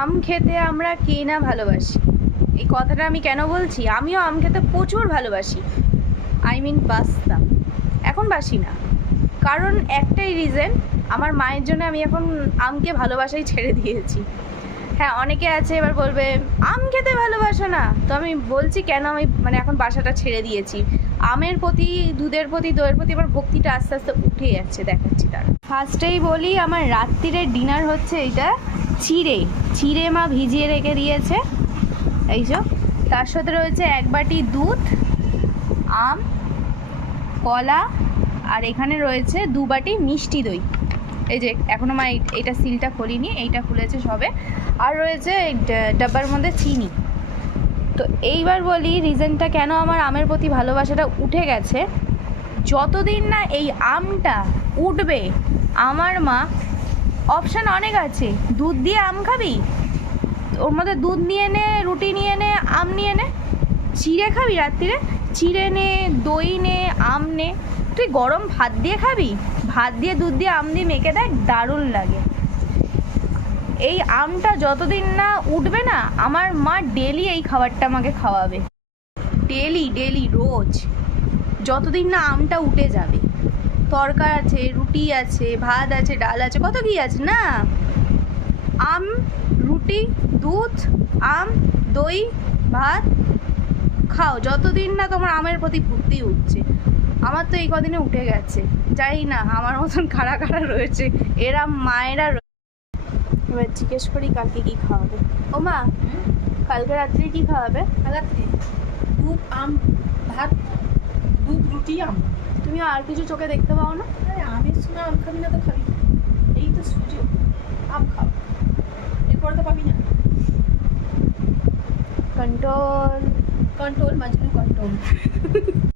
আম খেতে আমরা কে না ভালোবাসি। এই কথাটা আমি কেন বলছি, আমিও আম খেতে প্রচুর ভালোবাসি, বাসতাম, এখন বাসি না। কারণ একটাই রিজন, আমার মায়ের জন্য আমি এখন আমকে ভালোবাসাই ছেড়ে দিয়েছি। হ্যাঁ, অনেকে আছে এবার বলবে আম খেতে ভালোবাসো না, তো আমি বলছি কেন আমি এখন বাসাটা ছেড়ে দিয়েছি। আমের প্রতি, দুধের প্রতি, দইয়ের প্রতি আমার ভক্তিটা আস্তে আস্তে উঠে যাচ্ছে, দেখাচ্ছি তারা। ফার্স্টেই বলি, আমার রাত্রিরের ডিনার হচ্ছে এইটা, চিড়ে মা ভিজিয়ে রেখে দিয়েছে, এই যে। তার সাথে রয়েছে 1 বাটি দুধ, আম, কলা, আর এখানে রয়েছে 2 বাটি মিষ্টি দই। এই যে এখনও মা এইটা সিলটা খোলিনি, এইটা খুলেছে সবে। আর রয়েছে ডাব্বার মধ্যে চিনি। তো এইবার বলি রিজনটা কেন আমার আমের প্রতি ভালোবাসাটা উঠে গেছে। যতদিন না এই আমটা উঠবে, আমার মা, অপশান অনেক আছে, দুধ দিয়ে আম খাবি, ওর মধ্যে দুধ নিয়ে নে, রুটি নিয়ে নে, আম নিয়ে নে, চিড়ে খাবি রাত্রিরে, চিড়ে নে, দই নে, আম নে, তুই গরম ভাত দিয়ে খাবি, ভাত দিয়ে দুধ দিয়ে আম দিয়ে মেখে দেখ, দারুণ লাগে। এই আমটা যতদিন না উঠবে না, আমার মা ডেলি এই খাবারটা আমাকে খাওয়াবে, ডেলি রোজ, যতদিন না আমটা উঠে যাবে। তরকা আছে, রুটি আছে, ভাত আছে, ডাল আছে, কত কি আছে না। আম, রুটি, দুধ, আম, দই, ভাত খাও যতদিন না তোমার আমের প্রতি ভক্তি উঠছে। আমার তো এই কদিনে উঠে গেছে, জানি না আমার মতন কারা কারা রয়েছে, এরা মায়েরা। এবার জিজ্ঞেস করি কালকে কি খাওয়াবে। ও মা, কালকে রাত্রে কি খাওয়াবে? রাত্রে দুধ, আম, ভাত, দুধ, রুটি, আম। তুমি আর কিছু চোখে দেখতে পাও না? আমের সময় আম খাবি না তো খাবি, এই তো সুযোগ, আম খাও, এরপরে তো পাবি না। কন্ট্রোল কন্ট্রোল, মাজনু কন্ট্রোল।